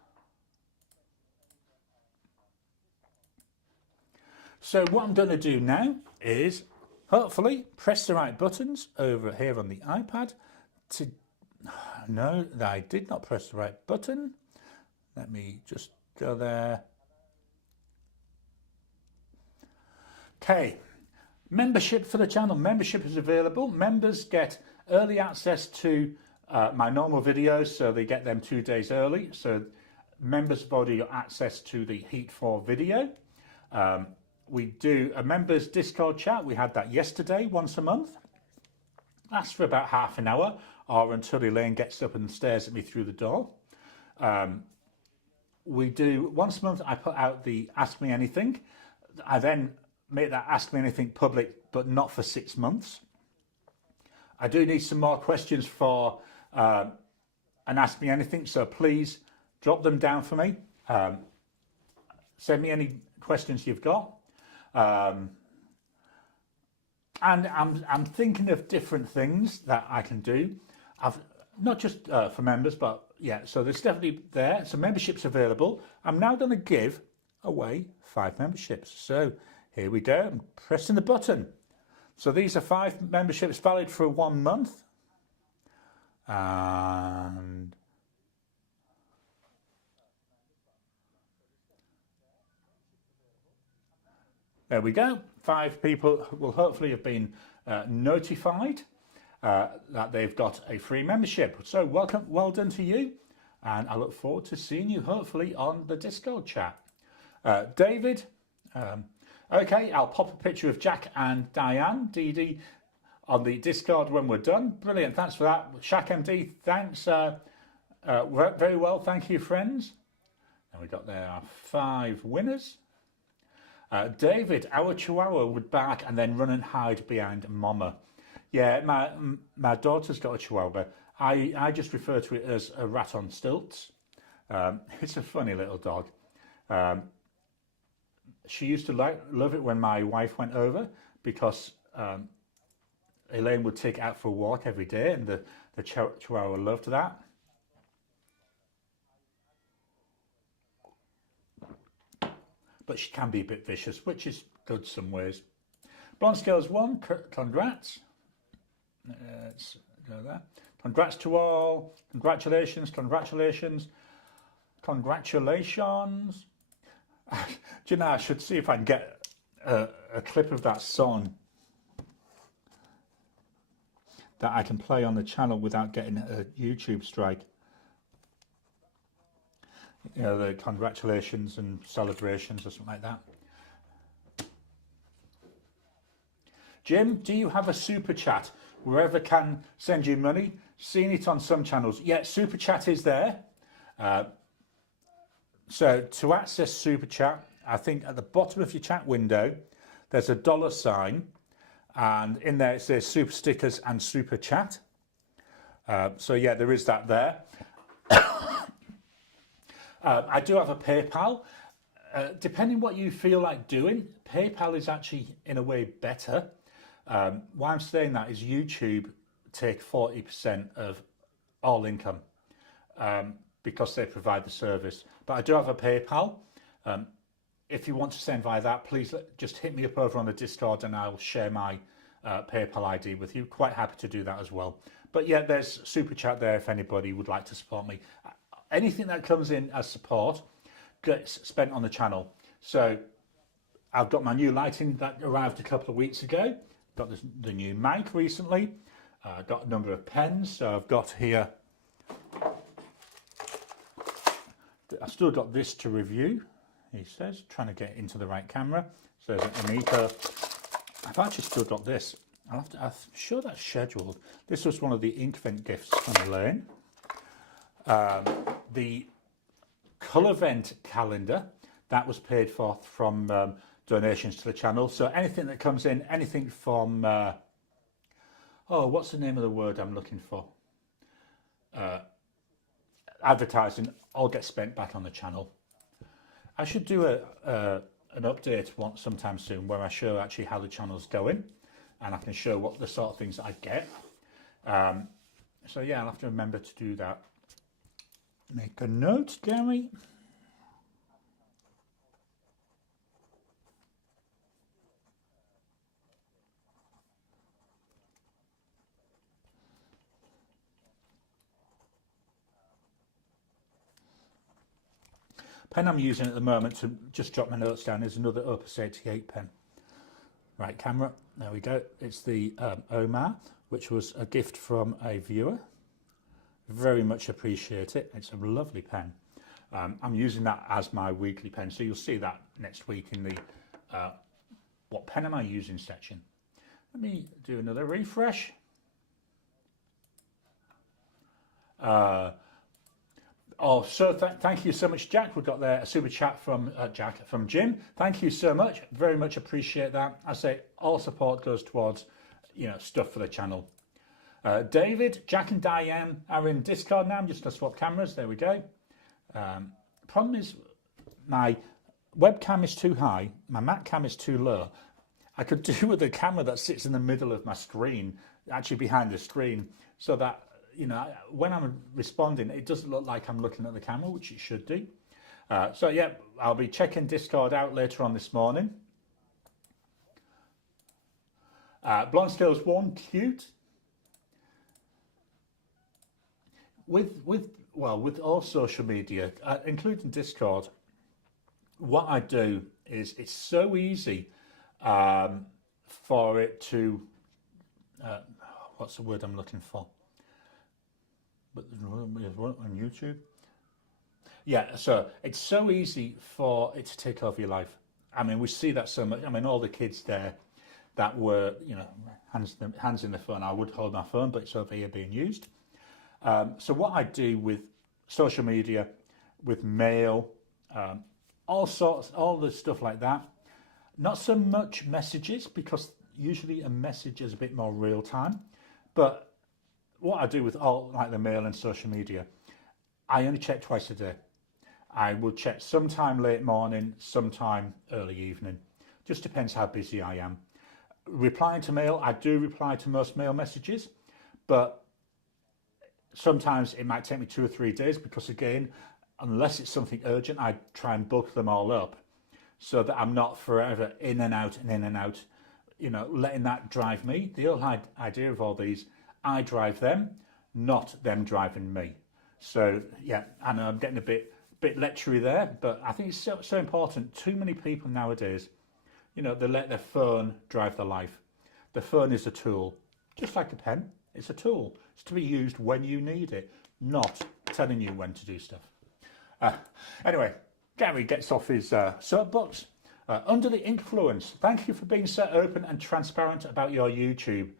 So what I'm going to do now is hopefully press the right buttons over here on the iPad to... No, I did not press the right button. Let me just go there. Okay, membership for the channel. Membership is available. Members get early access to my normal videos, so they get them 2 days early. So members have already got access to the Heat 4 video. We do a members Discord chat. We had that yesterday, once a month. Lasts for about half an hour, or until Elaine gets up and stares at me through the door. We do once a month. I put out the Ask Me Anything. I then make that Ask Me Anything public, but not for 6 months. I do need some more questions for an Ask Me Anything, so please drop them down for me. Send me any questions you've got. And I'm thinking of different things that I can do. I've not just for members, but yeah, so there's definitely there. So memberships available. I'm now going to give away 5 memberships. So here we go. I'm pressing the button. So these are 5 memberships valid for 1 month. And there we go. 5 people will hopefully have been notified that they've got a free membership. So welcome, well done to you. And I look forward to seeing you hopefully on the Discord chat. David, okay, I'll pop a picture of Jack and Diane, Dee, on the Discord when we're done. Brilliant, thanks for that. Shaq MD, thanks. Very well, thank you, friends. And we got there our 5 winners. David, our Chihuahua would bark and then run and hide behind Mama. Yeah, my daughter's got a Chihuahua. I just refer to it as a rat on stilts. It's a funny little dog. She used to love it when my wife went over because Elaine would take it out for a walk every day, and the Chihuahua loved that. But she can be a bit vicious, which is good some ways. Bronze Scales 1, congrats. Let's go there. Congrats to all. Congratulations, congratulations, congratulations. Do you know, I should see if I can get a clip of that song that I can play on the channel without getting a YouTube strike. You know, the congratulations and celebrations or something like that. Jim, do you have a super chat? Wherever can send you money? Seen it on some channels. Yeah, super chat is there. So to access super chat, I think at the bottom of your chat window, there's a $sign, and in there it says super stickers and super chat. So yeah, there is that there. I do have a PayPal. Depending what you feel like doing, PayPal is actually in a way better. Why I'm saying that is YouTube take 40% of all income because they provide the service. But I do have a PayPal. If you want to send via that, please just hit me up over on the Discord and I'll share my PayPal ID with you. Quite happy to do that as well. But yeah, there's super chat there if anybody would like to support me. Anything that comes in as support gets spent on the channel. So I've got my new lighting that arrived a couple of weeks ago. Got the new mic recently. Got a number of pens. So I've got here, I've still got this to review, he says, trying to get into the right camera. So there's an Amico. I've actually still got this. I'm sure that's scheduled. This was one of the Inkvent gifts from Elaine. The colour vent calendar, that was paid for from donations to the channel. So anything that comes in, anything from, oh, what's the name of the word I'm looking for? Advertising, all gets spent back on the channel. I should do an update sometime soon where I show actually how the channel's going, and I can show what the sort of things that I get. So yeah, I'll have to remember to do that. Make a note, Garry. Pen I'm using at the moment to just jot my notes down is another Opus 88 pen. Right, camera, there we go. It's the Omar, which was a gift from a viewer. Very much appreciate it. It's a lovely pen. I'm using that as my weekly pen, so you'll see that next week in the what pen am I using section. Let me do another refresh. Thank you so much, Jack. We've got there a super chat from Jim. Thank you so much. Very much appreciate that. I say all support goes towards, you know, stuff for the channel. David, Jack and Diane are in Discord now. I'm just going to swap cameras. There we go. Problem is my webcam is too high. My Mac cam is too low. I could do with a camera that sits in the middle of my screen, actually behind the screen, so that, you know, when I'm responding, it doesn't look like I'm looking at the camera, which it should do. So yeah, I'll be checking Discord out later on this morning. Blonde Scales 1, cute. With all social media, including Discord, what I do is it's so easy for it to, what's the word I'm looking for? But on YouTube. Yeah, so it's so easy for it to take over your life. I mean, we see that so much. I mean, all the kids there that were, you know, hands in the phone. I would hold my phone, but it's over here being used. So what I do with social media, with mail, all the stuff like that, Not so much messages, because usually a message is a bit more real time. But what I do with all like the mail and social media, I only check twice a day. I will check sometime late morning, sometime early evening. Just depends how busy I am. Replying to mail, I do reply to most mail messages, but sometimes it might take me 2 or 3 days, because again, unless it's something urgent, I try and book them all up so that I'm not forever in and out and in and out, letting that drive me. The whole idea of all these, I drive them, not them driving me. So yeah, I know I'm getting a bit lectury there, but I think it's so important. Too many people nowadays, they let their phone drive their life. The phone is a tool, just like a pen. It's a tool. It's to be used when you need it, not telling you when to do stuff. Anyway, Garry gets off his soapbox. Under the influence, thank you for being so open and transparent about your YouTube.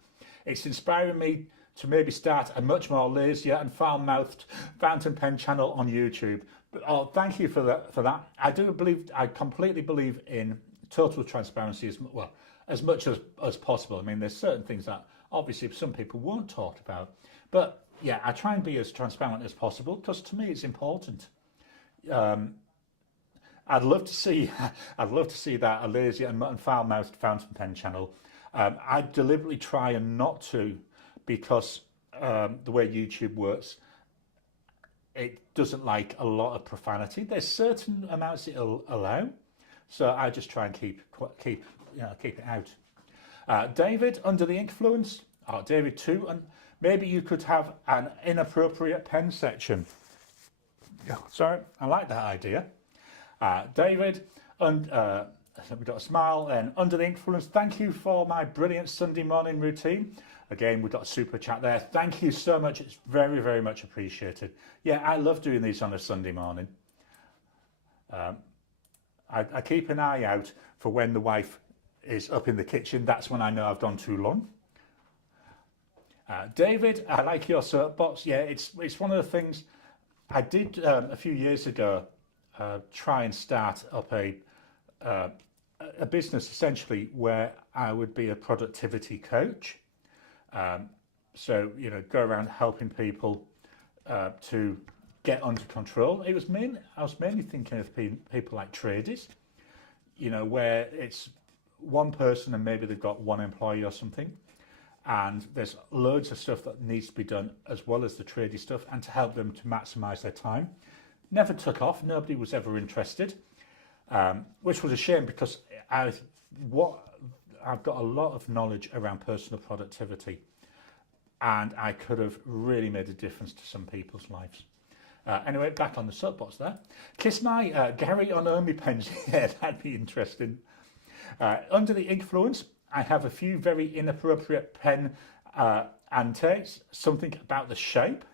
It's inspiring me to maybe start a much more lazier and foul-mouthed fountain pen channel on YouTube. But, thank you for that. I completely believe in total transparency as much as possible. I mean, there's certain things that obviously some people won't talk about, but yeah, I try and be as transparent as possible, because to me it's important. I'd love to see that a lazy and foul-mouthed fountain pen channel. I deliberately try and not to, because the way YouTube works, it doesn't like a lot of profanity. There's certain amounts it'll allow, so I just try and keep it out. David, under the influence. David 2, and maybe you could have an inappropriate pen section. Sorry, I like that idea. David, and we've got a smile. And under the influence, thank you for my brilliant Sunday morning routine. Again, we've got a super chat there. Thank you so much. It's very, very much appreciated. Yeah, I love doing these on a Sunday morning. I keep an eye out for when the wife is up in the kitchen. That's when I know I've gone too long. David, I like your soapbox. Yeah, it's one of the things I did a few years ago. Try and start up a business essentially where I would be a productivity coach. So go around helping people to get under control. I was mainly thinking of people like traders, where it's one person and maybe they've got one employee or something, and there's loads of stuff that needs to be done as well as the tradie stuff, and to help them to maximize their time. Never took off. Nobody was ever interested, which was a shame, because I've got a lot of knowledge around personal productivity, and I could have really made a difference to some people's lives. Anyway, back on the soapbox there. Kiss my Garry on only pens. Yeah, that'd be interesting. Under the influence, I have a few very inappropriate pen antics. Something about the shape.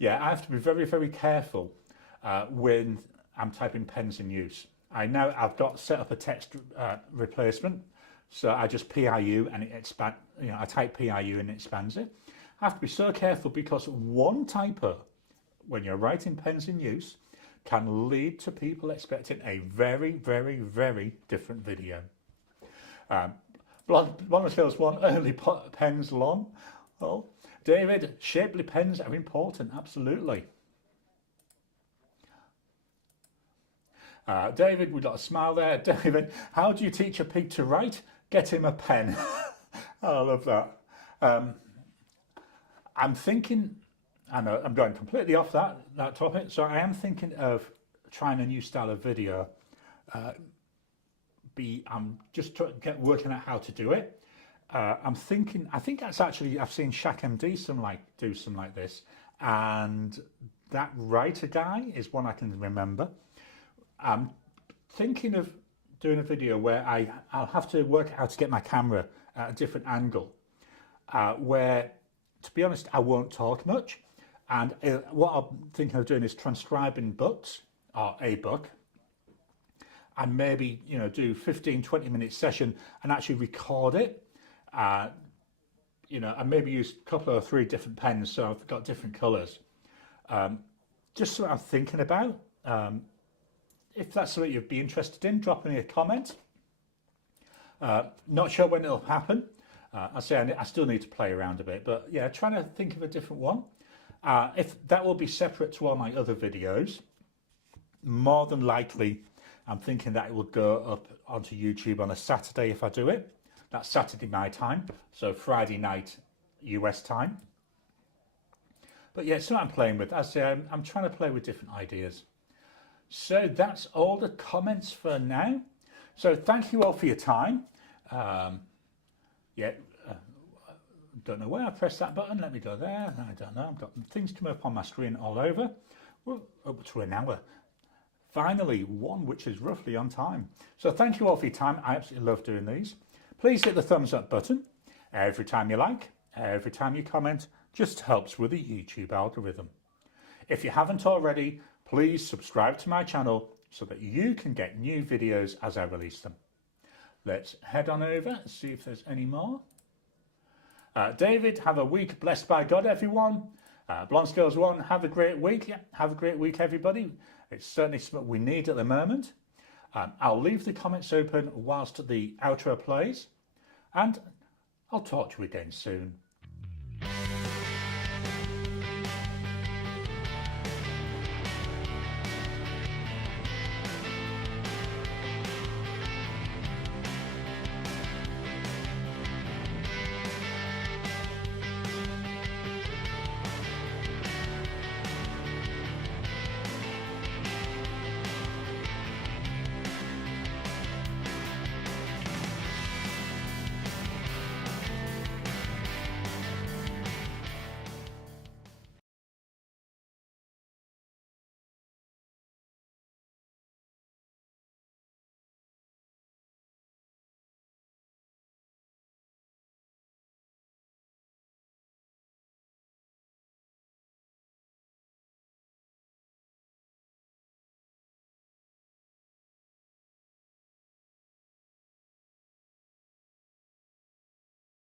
Yeah, I have to be very, very careful when I'm typing pens in use. I've got set up a text replacement, so I just PIU and it I type PIU and it expands it. I have to be so careful, because one typo, when you're writing pens in use, can lead to people expecting a very, very, very different video. Blonde Hills one, only pens long. Well, David, shapely pens are important, absolutely. David, we've got a smile there. David, how do you teach a pig to write? Get him a pen. I love that. I'm thinking, I know I'm going completely off that topic, so I am thinking of trying a new style of video. I'm just working out how to do it. I think that's actually, I've seen Shaq MD do some like this, and that writer guy is one I can remember. I'm thinking of doing a video where I'll have to work out how to get my camera at a different angle, where, to be honest, I won't talk much. And what I'm thinking of doing is transcribing books, or a book, and maybe do 15-20 minute session and actually record it. And maybe use a couple or 3 different pens, so I've got different colours. Just something I'm thinking about. If that's something you'd be interested in, drop me a comment. Not sure when it'll happen. I say I still need to play around a bit, but yeah, trying to think of a different one. If that will be separate to all my other videos, more than likely, I'm thinking that it will go up onto YouTube on a Saturday if I do it. That's Saturday my time, so Friday night US time. But yeah, it's something I'm playing with. As I say, I'm trying to play with different ideas. So that's all the comments for now. So thank you all for your time. Yeah, don't know where I pressed that button. Let me go there. I don't know. I've got things coming up on my screen all over. We're up to an hour. Finally, one which is roughly on time. So thank you all for your time. I absolutely love doing these. Please hit the thumbs up button every time you like, every time you comment. Just helps with the YouTube algorithm. If you haven't already, please subscribe to my channel so that you can get new videos as I release them. Let's head on over and see if there's any more. David, have a week blessed by God, everyone. Blonskills1, have a great week. Yeah, have a great week, everybody. It's certainly something we need at the moment. I'll leave the comments open whilst the outro plays, and I'll talk to you again soon.